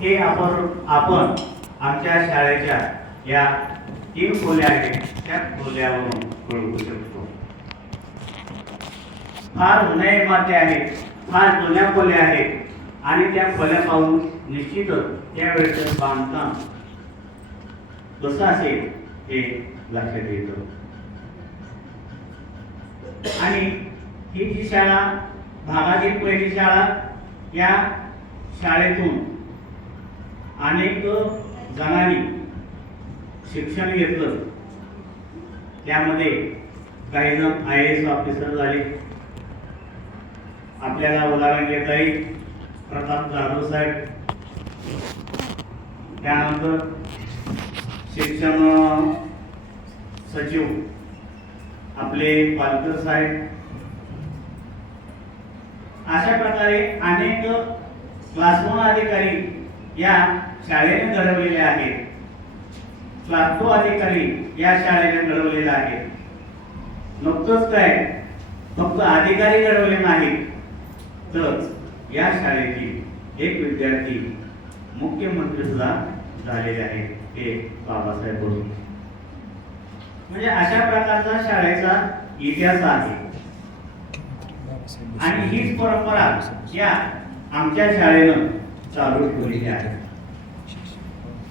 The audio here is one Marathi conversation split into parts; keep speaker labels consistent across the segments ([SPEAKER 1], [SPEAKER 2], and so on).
[SPEAKER 1] हे आपण आपण आमच्या शाळेच्या या तीन खोल्या आहेत त्या खोल्यावरून ओळखू शकतो. फार जुन्या इमारती आहेत फार जुन्या खोल्या आहेत आणि त्या खोल्या पाहून निश्चितच त्यावेळेचं बांधकाम कसं असेल हे लक्षात येतं. आणि ही जी शाळा भागातील पहिली शाळा या शाळेतून अनेक जणांनी शिक्षण घेतलं. त्यामध्ये काही जण आय एस ऑफिसर झाले. आपल्याला उदाहरण घेता येईल. प्रताप जाधव साहेब. त्यानंतर शिक्षण सचिव आपले पालकर साहेब. अशा प्रकारे अनेक क्लासरूम अधिकारी या शाळेने घडवलेले आहेत. क्लास अधिकारी या शाळेने घडवलेले आहेत नुकतंच काय? फक्त अधिकारी घडवले नाही तर या शाळेतील एक विद्यार्थी मुख्यमंत्री सुद्धा झालेले आहेत ते बाबासाहेब बोलून म्हणजे अशा प्रकारचा शाळेचा इतिहास आहे. आणि हीच परंपरा या आमच्या शाळेनं चालू ठेवलेली आहे.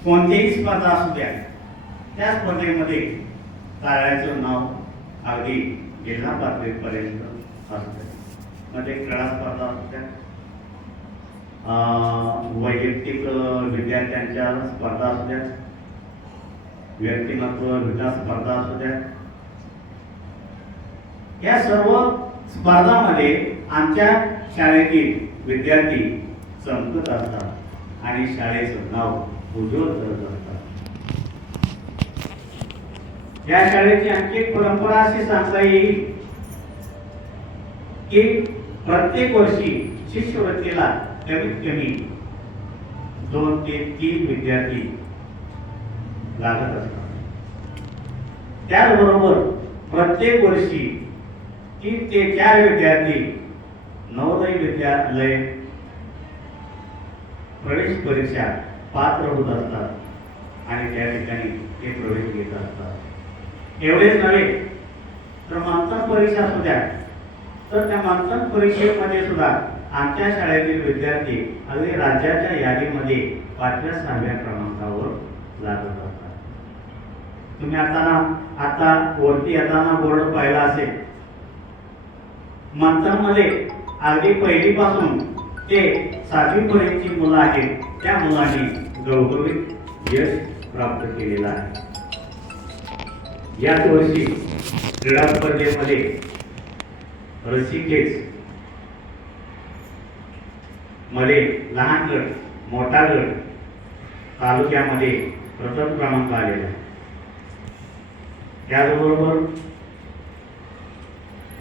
[SPEAKER 1] कोणतीही स्पर्धा असू द्या. त्या स्पर्धेमध्ये शाळेचं नाव अगदी जिल्हा पातळीपर्यंत असतं म्हणजे मध्ये क्रीडा स्पर्धा असू द्या. वैयक्तिक विद्यार्थ्यांच्या स्पर्धा असू द्या. व्यक्तिमत्व विकास स्पर्धा असू द्या. या सर्व स्पर्धामध्ये आमच्या शाळेतील विद्यार्थी चमकत असतात आणि शाळेचं नाव उज्ज्वल करत असतात. या शाळेची आणखी एक परंपरा अशी सांगता येईल की प्रत्येक वर्षी शिष्यवृत्तीला कमीत कमी दोन ते तीन विद्यार्थी लागत असतात. त्याचबरोबर प्रत्येक वर्षी तीन ते चार विद्यार्थी नवोदय विद्यालय प्रवेश परीक्षा पात्र होत असतात आणि त्या ठिकाणी ते प्रवेश घेत असतात. एवढेच नव्हे तर मान्सून परीक्षा असू द्या. तर त्या मान्सून परीक्षेमध्ये सुद्धा आमच्या शाळेतील विद्यार्थी अगदी राज्याच्या यादीमध्ये पाचव्या सहाव्या क्रमांकावर लागत असतात तुम्ही आता आता वरती येताना बोर्ड पाहिला असेल. मंथनमध्ये अगदी पहिलीपासून ते सातवी पर्यंतची मुलं आहेत त्या मुलांनी गौरवित यश प्राप्त केलेलं आहे. याच वर्षी क्रीडा स्पर्धेमध्ये ऋषिकेशमध्ये लहान गट मोठा गट तालुक्यामध्ये प्रथम क्रमांक आलेला आहे. त्याचबरोबर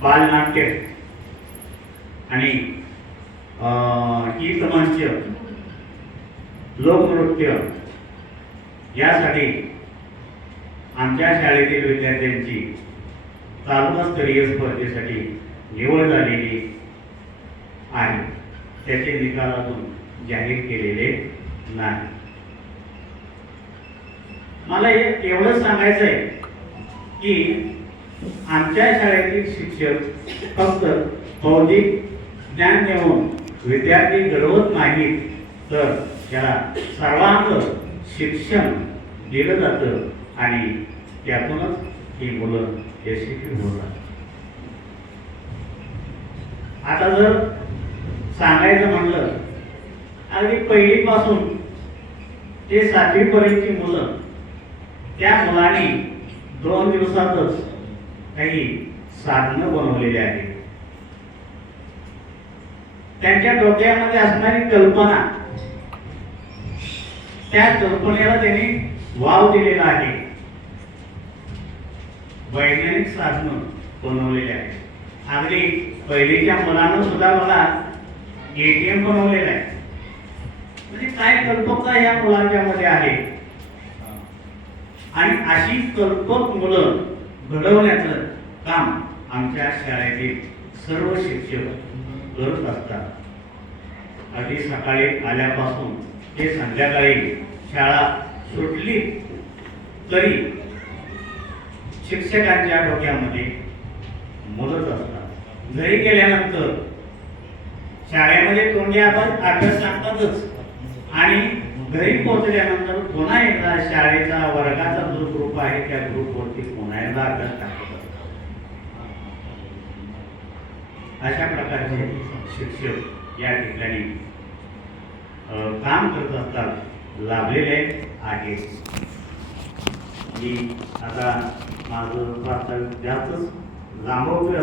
[SPEAKER 1] बालनाट्य आणि अं, गीतमंच लोकनृत्य यासाठी आमच्या शाळेतील विद्यार्थ्यांची तालुकास्तरीय स्पर्धेसाठी निवड झालेली आहे. त्याचे निकाल अजून जाहीर केलेले नाही. मला एवढंच सांगायचं आहे की आमच्या शाळेतील शिक्षक फक्त बौद्धिक ज्ञान देऊन विद्यार्थी घडवत नाहीत तर त्याला सर्वांग शिक्षण दिलं जातं आणि त्यातूनच ही मुलं यशस्वी होतात. आता जर सांगायचं म्हणलं अगदी पहिलीपासून ते सातवीपर्यंतची मुलं त्या मुलांनी दोन दिवसातच काही साधनं बनवलेली आहेत. त्यांच्या डोक्यामध्ये असणारी कल्पना. त्या कल्पनेला त्यांनी वाव दिलेला आहे. वैज्ञानिक साधन बनवलेली आहे अगदी पहिलीच्या मुलानं सुद्धा मला एटीएम बनवलेलं आहे. म्हणजे काय कल्पकता या मुलांच्या मध्ये आहे? आणि अशी कल्पक मुलं घडवण्याचं काम आमच्या शाळेतील सर्व शिक्षक करत असतात अगदी सकाळी आल्यापासून ते संध्याकाळी शाळा सुटली तरी शिक्षकांच्या डोक्यामध्ये मोजत असतात. घरी गेल्यानंतर शाळेमध्ये तोंडी आपण अभ्यास सांगतातच. आणि घरी पोहोचल्यानंतर पुन्हा एकदा शाळेचा वर्गाचा जो ग्रुप आहे त्या ग्रुपवरती पुन्हा एकदा अभ्यास टाकतो असतात अशा प्रकारचे शिक्षक या ठिकाणी काम करत असतात लाभलेले आहे मी आता माझं वार्तावरण जास्तच लांबवतोय.